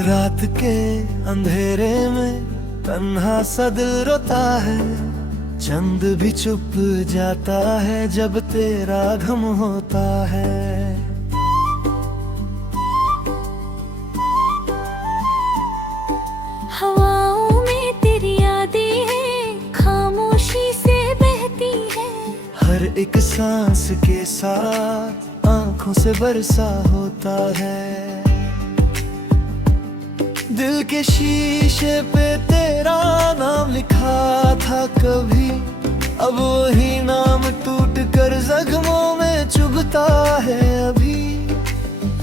रात के अंधेरे में तन्हा सा दिल रोता है, चंद भी चुप जाता है जब तेरा गम होता है। हवाओं में तेरी यादें हैं, खामोशी से बहती है। हर एक सांस के साथ आंखों से बरसा होता है। दिल के शीशे पे तेरा नाम लिखा था कभी, अब वही नाम टूट कर जख्मों में चुभता है अभी।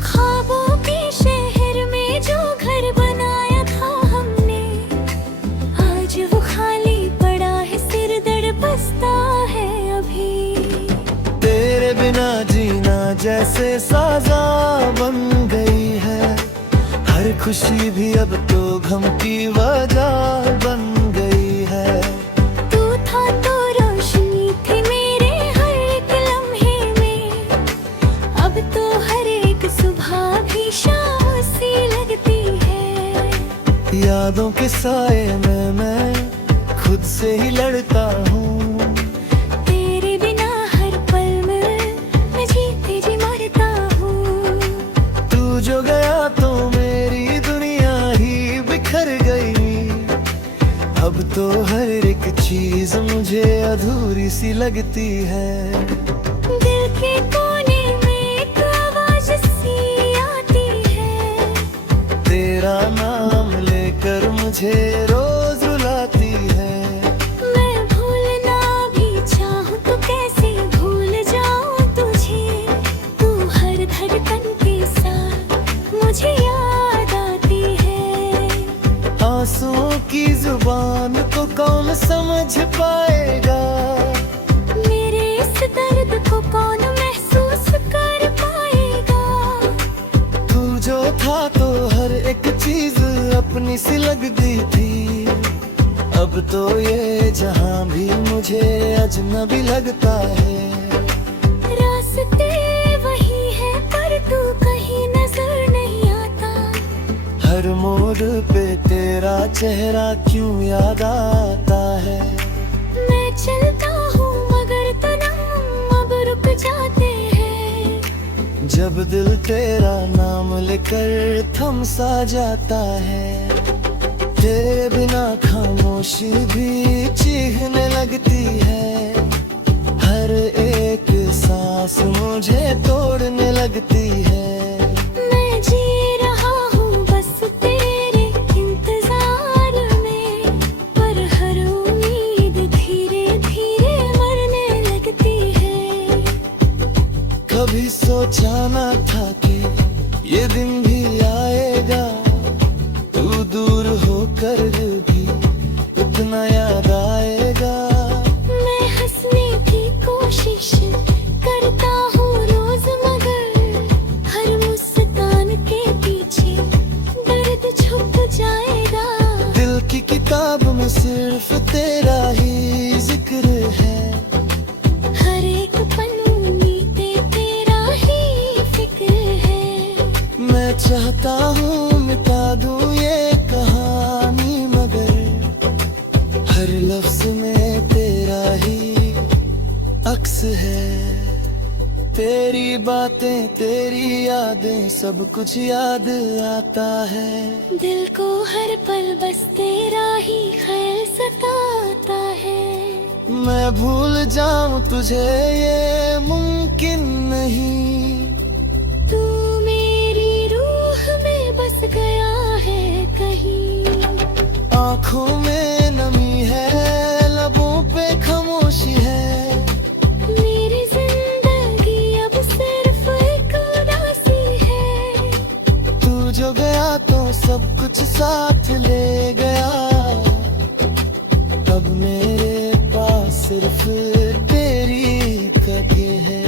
ख्वाबों के शहर में जो घर बनाया था हमने, आज वो खाली पड़ा है, सिर दर्द बसता है अभी। तेरे बिना जीना जैसे साजा बन गई है, हर खुशी भी अब तो गम की वजह बन गई है। तू था तो रोशनी थी मेरे हर एक लम्हे में, अब तो हर एक सुबह भी शाम सी लगती है। यादों के साए में मैं खुद से ही लड़ता हूँ, तेरे बिना हर पल में मैं जीते जी मरता हूँ। तू जो गया तो मेरी दुनिया ही बिखर गई, अब तो हर एक चीज मुझे अधूरी सी लगती है। दिल के कोने में एक आवाज सी आती है, तेरा नाम लेकर मुझे रोज रुलाती है। मैं भूलना भी चाहूँ तो कैसे भूल जाऊँ तुझे, तू हर धड़कन के साथ मुझे याद आती है। आंसुओं की जुबान को कौन समझ पाएगा, मेरे इस दर्द को कौन महसूस कर पाएगा। तू जो था तो हर एक चीज अपनी सी लगती थी, अब तो ये जहां भी मुझे अजनबी लगता है। रास्ते वही है पर तू कहीं नजर नहीं आता, हर मोड़ पे तेरा चेहरा क्यों याद आता है। मैं चलता हूँ मगर तनम अब रुक जाते हैं। जब दिल तेरा नाम लेकर थम सा जाता है, तेरे बिना खामोशी भी चीखने लगती है। हर एक सांस मुझे तोड़ने लगती है। मैं जी रहा हूँ बस तेरे इंतजार में, पर हर उम्मीद धीरे धीरे मरने लगती है। कभी सोचा न था कि ये दिन भी आएगा, तू दूर होकर भी इतना याद आएगा। मैं हंसने की कोशिश करता हूँ रोज, मगर हर मुस्कान के पीछे दर्द छुप जाएगा। दिल की किताब में सिर्फ तेरा ही जिक्र है, हर एक पन्ने पे तेरा ही फिक्र है। मैं चाहता हूँ मिटा दूँ ये कहानी, मगर हर लफ्ज में तेरा ही अक्स है। तेरी बातें तेरी यादें सब कुछ याद आता है। दिल को हर पल बस तेरा ही ख्याल सताता है। मैं भूल जाऊं तुझे ये मुमकिन नहीं, तू मेरी रूह में बस गया है कहीं। आँखों में नमी है, लबों पे खामोशी है। मेरी जिंदगी अब सिर्फ एक उदासी है। तू जो गया तो सब कुछ साथ ले गया, अब मेरे पास सिर्फ तेरी कदर है।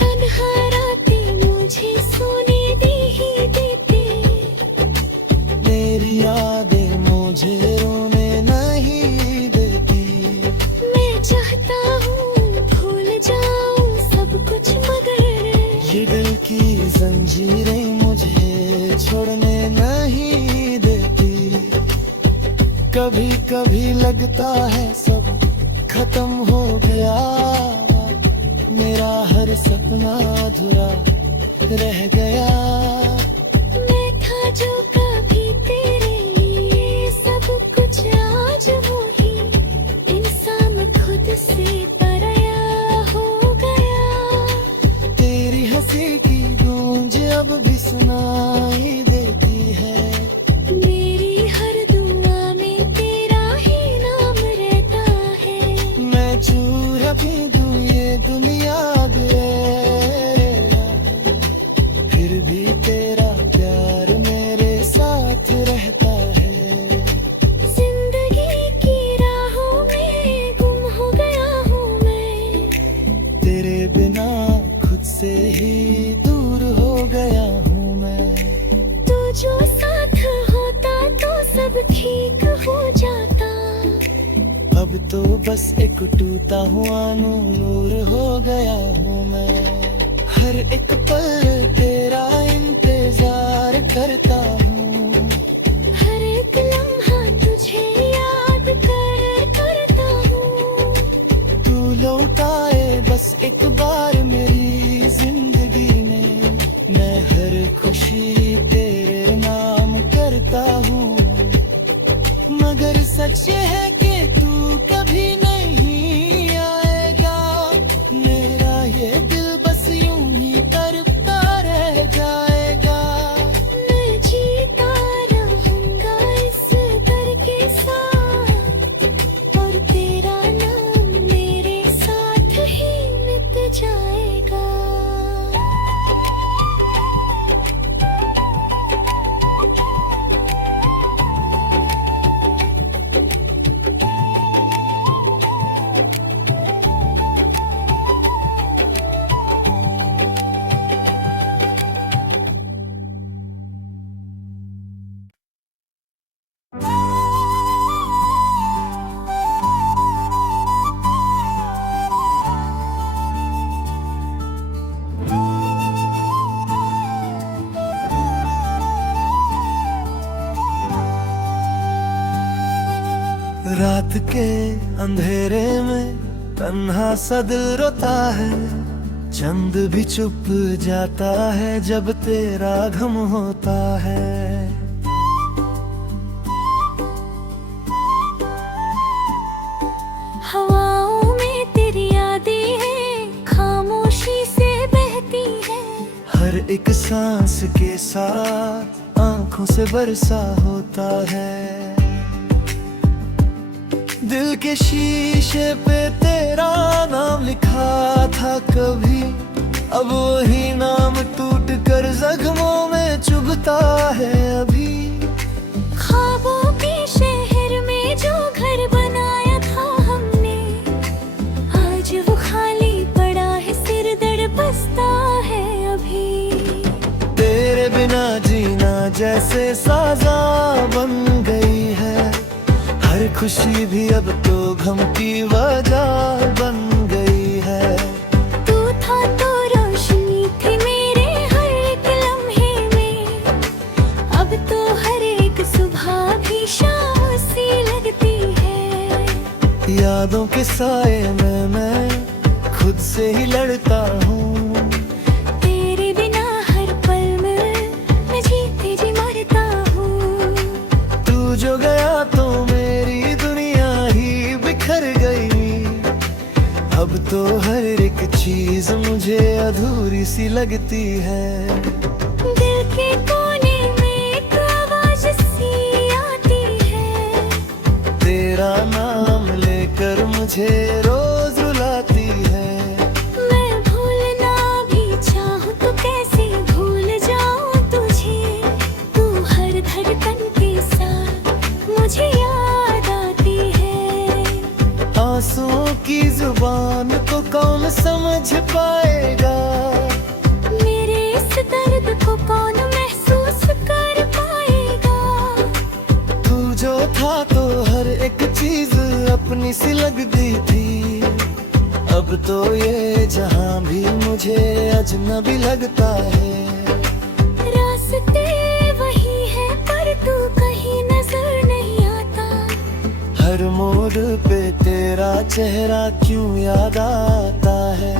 तन्हा रातें मुझे सोने दे ही देते, मेरी यादें मुझे रोने नहीं देती। मैं चाहता हूँ भूल जाऊँ सब कुछ, मगर ये दिल की जंजीरें मुझे छोड़ने नहीं कभी कभी लगता है सब खत्म हो गया, मेरा हर सपना अधूरा रह गया। मैं था जो कभी तेरे लिए सब कुछ, आज वो ही इंसान खुद से पराया हो गया। तेरी हंसी की गूंज अब भी सुनाई देती है, मेरी हर दुआ में तेरा ही नाम रहता है। मैं चूर भी दूं ये दुनिया दे, फिर भी तेरा प्यार मेरे साथ रहता है। जिंदगी की राहों में गुम हो गया हूँ मैं, तेरे बिना खुद से ही दूर हो गया हूँ मैं। तू जो साथ होता तो सब ठीक हो जाता। अब तो बस एक टूटा हुआ नूर हो गया हूँ मैं। हर एक पल तेरा इंतजार करता हूँ, हर एक लम्हा तुझे याद करता हूँ। तू लौटाए बस एक बार मेरी जिंदगी में, मैं हर खुशी तेरे नाम करता हूँ। मगर सच है कि तू कभी नहीं आएगा, मेरा ये दिल बस यूं ही तड़पता रह जाएगा। मैं जीता रहूंगा इस डर के साथ, और तेरा नाम मेरे साथ ही मिट जाएगा। रात के अंधेरे में तन्हा सा दिल रोता है, चंद भी चुप जाता है जब तेरा गम होता है। हवाओं में तेरी यादें हैं, खामोशी से बहती है। हर एक सांस के साथ आंखों से बरसा होता है। दिल के शीशे पे तेरा नाम लिखा था कभी, अब वही नाम टूट कर जख्मों में चुभता है अभी। ख्वाबों के शहर में जो घर बनाया था हमने, आज वो खाली पड़ा है, सिर दर्द बसता है अभी। तेरे बिना जीना जैसे साजा बन गई है, हर खुशी भी अब तो गम की वजह बन गई है। तू था तो रोशनी थी मेरे हर एक लम्हे में, अब तो हर एक सुबह भी शाम सी लगती है। यादों के साए में मैं खुद से ही लड़ता हूँ, तेरे बिना हर पल में मैं जीते जी मरता हूँ। तू जो गया तो मेरी दुनिया ही बिखर गई, अब तो हर एक चीज मुझे अधूरी सी लगती है। दिल के कोने में एक आवाज सी आती है, तेरा नाम लेकर मुझे रोज रुलाती है। मैं भूलना भी चाहूँ तो कैसे भूल जाऊँ तुझे, तू हर धड़कन के साथ मुझे याद आती है। आंसुओं की जुबान को कौन समझ पाएगा, मेरे इस दर्द को कौन महसूस कर पाएगा। तू जो था तो हर एक चीज अपनी सी लगती थी, अब तो ये जहां भी मुझे अजनबी लगता है। रास्ते वही है पर तू कहीं नजर नहीं आता, हर मोड़ पे तेरा चेहरा क्यों याद आता है।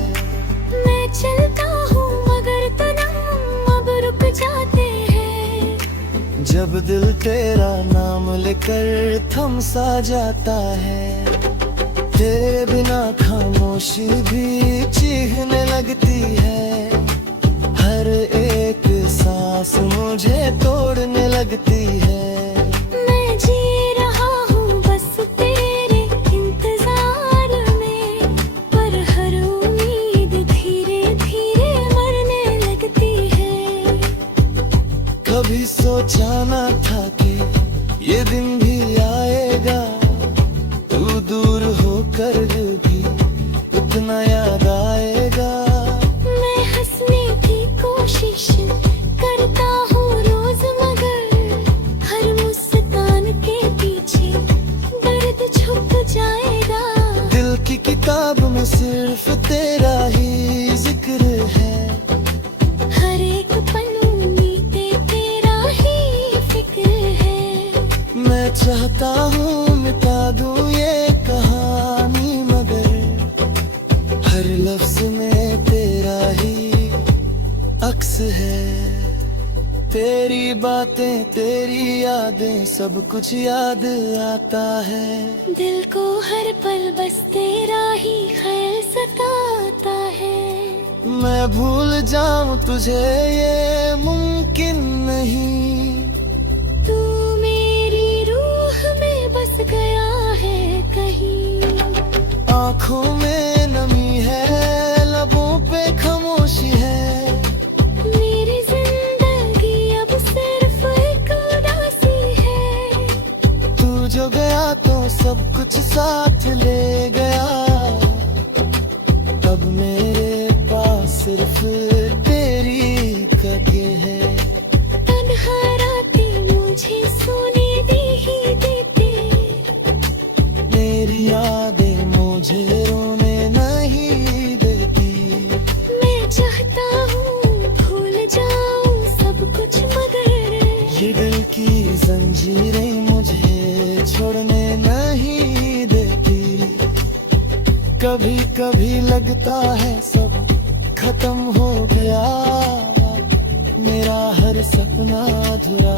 मैं चलता हूँ मगर तनम अब रुक जाते हैं। जब दिल तेरा नाम लेकर थम सा जाता है। तेरे बिना खामोशी भी चीखने लगती है। हर एक सांस मुझे तोड़ने लगती है। मैं जी रहा हूँ बस तेरे इंतजार में, पर हर उम्मीद धीरे धीरे मरने लगती है। कभी सोचा न था कि ये दिन भी आएगा, तू दूर होकर भी उतना याद आएगा। मैं हंसने की कोशिश करता हूँ रोज, मगर हर मुस्कान के पीछे दर्द छुप जाएगा। दिल की किताब में सिर्फ तेरा ही जिक्र है। हर एक पन्ने पे तेरा ही फिक्र है। मैं चाहता हूँ मिटा दूँ ये कहानी, मगर हर लफ्ज में तेरा ही अक्स है। तेरी बातें तेरी यादें सब कुछ याद आता है। दिल को हर पल बस तेरा ही ख्याल सताता है। मैं भूल जाऊं तुझे ये मुमकिन नहीं। तू मेरी रूह में बस गया है कहीं। आँखों में नमी है, लबों पे खामोशी है। मेरी जिंदगी अब सिर्फ एक उदासी है। तू जो गया तो सब कुछ साथ ले गया। अब मेरे पास सिर्फ तेरी कदर है। तन्हा रातें मुझे सोने दे ही देते। मेरी यादें मुझे रोने नहीं देती। मैं चाहता हूँ भूल जाऊँ सब कुछ, मगर ये दिल की जंजीरें मुझे छोड़ने नहीं देती। कभी कभी लगता है सब खत्म हो गया। मेरा हर सपना अधूरा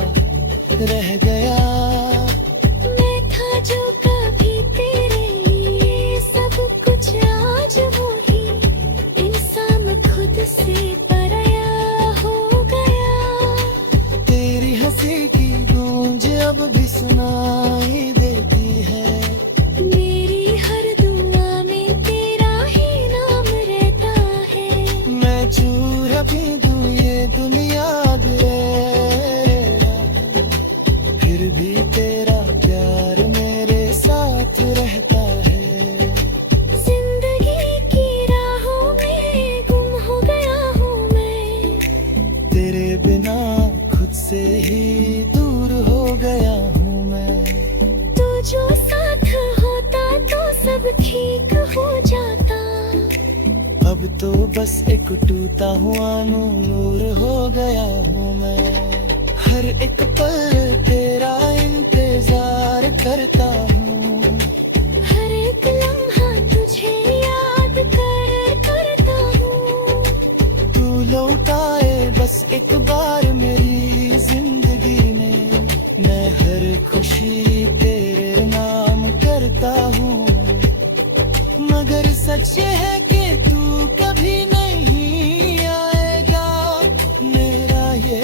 रह गया। मैं था जो कभी तेरे लिए सब कुछ, आज वो ही इंसान खुद से पराया हो गया। तेरी हंसी की गूंज अब भी सुनाई देती है। मेरी हर दुआ में तेरा ही नाम रहता है। मैं चूर भी दूं ये दुनिया घेरा, फिर भी तेरा प्यार मेरे साथ रहता है। जिंदगी की राहों में गुम हो गया हूँ मैं। तेरे बिना खुद से ही दूर हो गया हूँ मैं। तू जो साथ होता तो सब ठीक हो जाता। अब तो बस एक टूटा हुआ नूर हो गया हूँ मैं। हर एक पल तेरा इंतजार करता हूँ। हर एक लम्हा तुझे याद करता हूँ। तू लौटाए बस एक बार मेरी जिंदगी में। मैं हर खुशी तेरे नाम करता हूँ। मगर सच ये है कि तू कभी नहीं आएगा। मेरा ये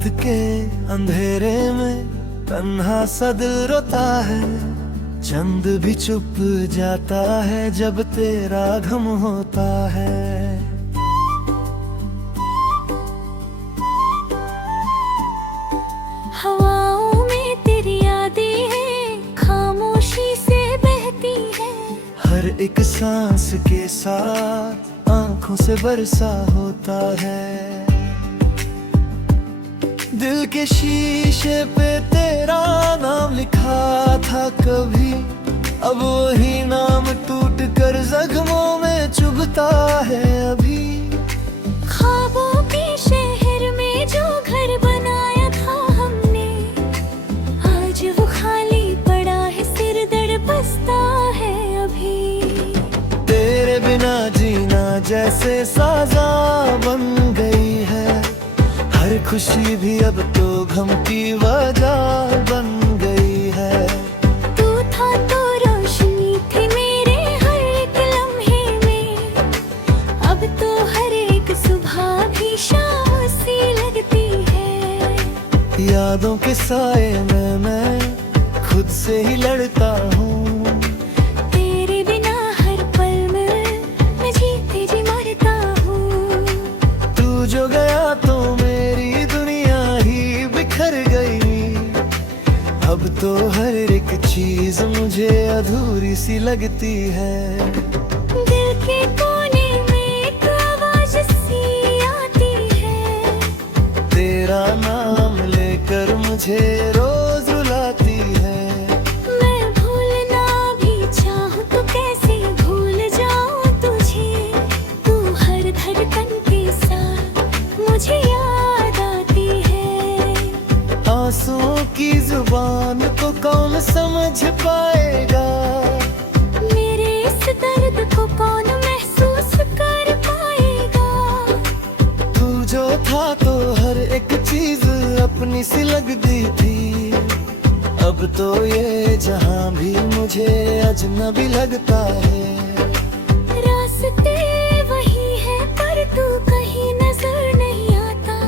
रात के अंधेरे में तन्हा सा दिल रोता है, चंद भी चुप जाता है जब तेरा गम होता है। हवाओं में तेरी यादें हैं, खामोशी से बहती है। हर एक सांस के साथ आंखों से बरसा होता है। दिल के शीशे पे तेरा नाम लिखा था कभी, अब वही नाम टूट कर जख्मों में चुभता है अभी। ख्वाबों के शहर में जो घर बनाया था हमने, आज वो खाली पड़ा है, सिर दर्द बसता है अभी। तेरे बिना जीना जैसे साजा बन गई है, हर खुशी भी अब तो गम की वजह बन गई है। तू था तो रोशनी थी मेरे हर एक लम्हे में, अब तो हर एक सुबह भी शाम सी लगती है। यादों के साए में मैं खुद से ही लड़ता हूँ, तेरे बिना हर पल में मैं जीते जी मरता हूँ। तू जो गया तो मेरी दुनिया ही बिखर गई, अब तो हर एक चीज मुझे अधूरी सी लगती है। दिल के कोने में एक आवाज सी आती है, तेरा नाम लेकर मुझे रोज रुलाती है। मैं भूलना भी चाहूँ तो कैसे भूल जाऊँ तुझे, तू हर धड़कन के साथ मुझे याद आती है। आंसुओं की जुबान को कौन समझ पाएगा, मेरे इस दर्द को कौन महसूस कर पाएगा। तू जो था तो हर एक चीज अपनी सी लगती थी, अब तो ये जहां भी मुझे अजनबी लगता है। रास्ते वही है पर तू कहीं नजर नहीं आता,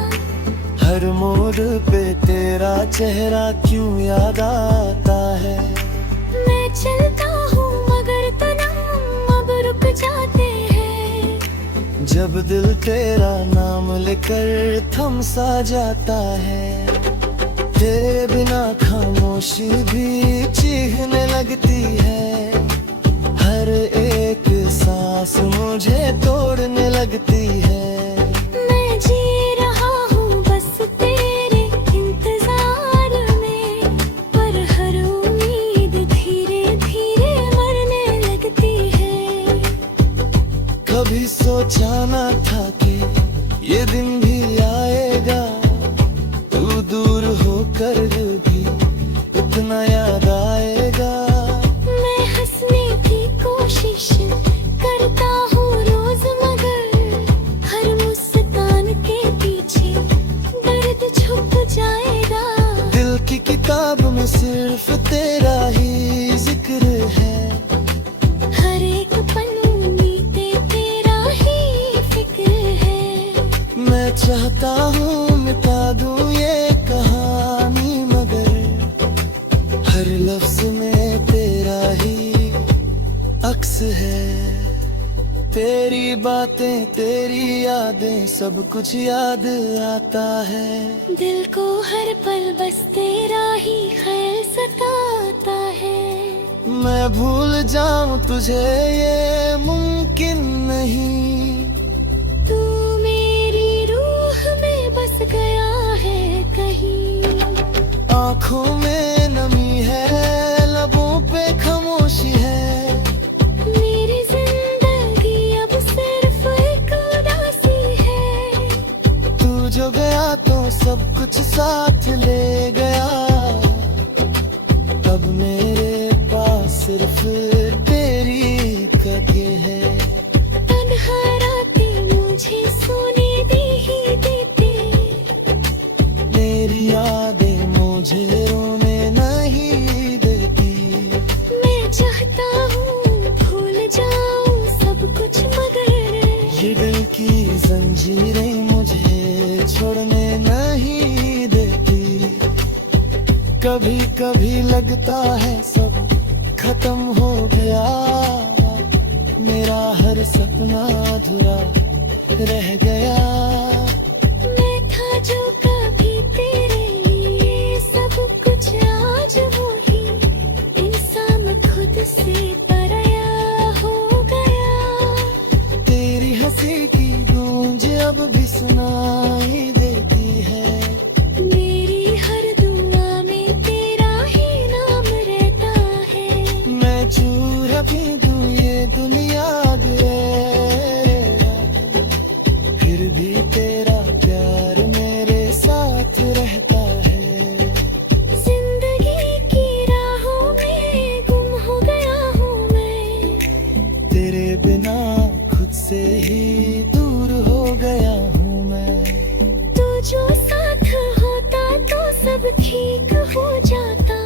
हर मोड़ पे तेरा चेहरा क्यों याद आता है। मैं चलता हूँ मगर तनम अब रुक जाते हैं। जब दिल तेरा नाम लेकर थम सा जाता है, तेरे बिना खामोशी भी चीखने लगती है। हर एक सांस मुझे तोड़ने लगती है। मैं जी रहा हूँ बस तेरे इंतजार में, पर हर उम्मीद धीरे धीरे मरने लगती है। कभी सोचा ना था कि ये दिन भी आएगा, तू दूर होकर भी इतना याद आएगा। मैं हंसने की कोशिश करता हूँ रोज, मगर हर मुस्कान के पीछे दर्द छुप जाएगा। दिल की किताब में सिर्फ तेरा ही जिक्र है, हर एक पन्ने पे तेरा ही फिक्र है। मैं चाहता हूँ मिटा दूँ ये कहानी, मगर हर लफ्ज में तेरा ही अक्स है। तेरी बातें तेरी यादें सब कुछ याद आता है। दिल को हर पल बस तेरा ही ख्याल सताता है। मैं भूल जाऊं तुझे ये मुमकिन नहीं, तू मेरी रूह में बस गया है कहीं। आँखों में नमी है, लबों पे खामोशी है। मेरी जिंदगी अब सिर्फ एक उदासी है। तू जो गया तो सब कुछ साथ ले गया, अब मेरे पास सिर्फ तेरी कदर है। तन्हा रातें मुझे सोने दे ही देते, मेरी यादें मुझे रोने नहीं देती। मैं चाहता हूँ भूल जाऊँ सब कुछ, मगर ये दिल की जंजीरें मुझे छोड़ने नहीं खत्म हो गया, मेरा हर सपना अधूरा रह गया। मैं था जो कभी तेरे लिए सब कुछ, आज वो ही इंसान खुद से पराया हो गया। तेरी हंसी की गूंज अब भी सुनाई देती है, मेरी हर दुआ में तेरा ही नाम रहता है। मैं चूर भी दूं ये दुनिया गया, फिर भी तेरा प्यार मेरे साथ रहता है। जिंदगी की राहों में गुम हो गया हूँ मैं, तेरे बिना खुद से ही दूर हो गया हूँ मैं। तू जो साथ होता तो सब ठीक हो जाता।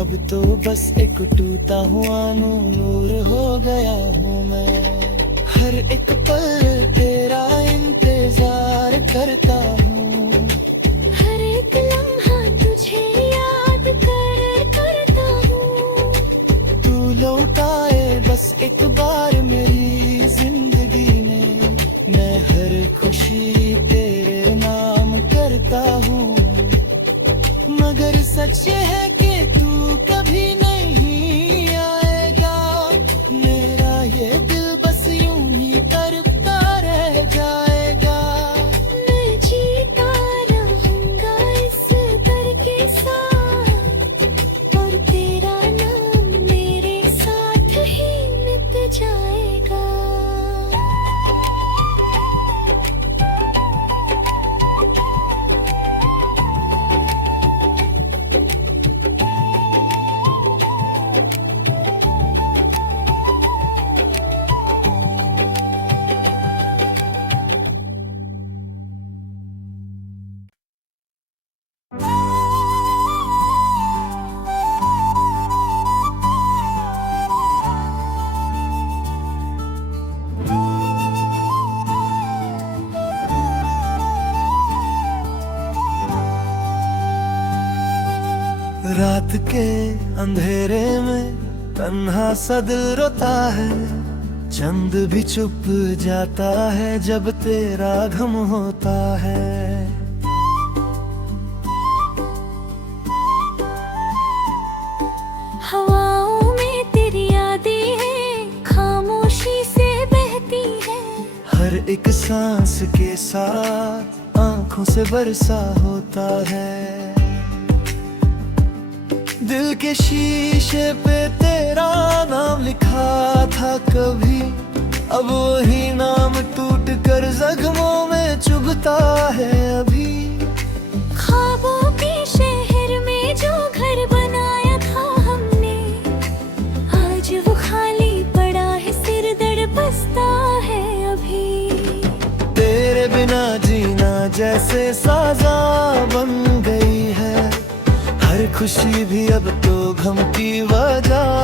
अब तो बस एक टूटा हुआ नूर हो गया हूँ मैं। हर एक पल तेरा इंतजार करता हूँ, हर एक लम्हा तुझे याद करता हूँ। तू लौटाए बस एक बार मेरी जिंदगी में, मैं हर खुशी तेरे नाम करता हूँ। मगर सच ये है कि तू कभी नहीं आएगा, मेरा ये दिल बस यूं ही करता रह जाएगा। मैं जीता रहूंगा इस डर के साथ, और तेरा नाम मेरे साथ ही मिट जाएगा। रात के अंधेरे में तन्हा सा दिल रोता है, चंद भी चुप जाता है जब तेरा गम होता है। हवाओं में तेरी यादें हैं, खामोशी से बहती है। हर एक सांस के साथ आंखों से बरसा होता है। दिल के शीशे पे तेरा नाम लिखा था कभी, अब वही नाम टूट कर जख्मों में चुभता है अभी। ख्वाबों के शहर में जो घर बनाया था हमने, आज वो खाली पड़ा है, सिर दर्द बसता है अभी। तेरे बिना जीना जैसे साजा बन गई है, हर खुशी भी अब तो गम की वजह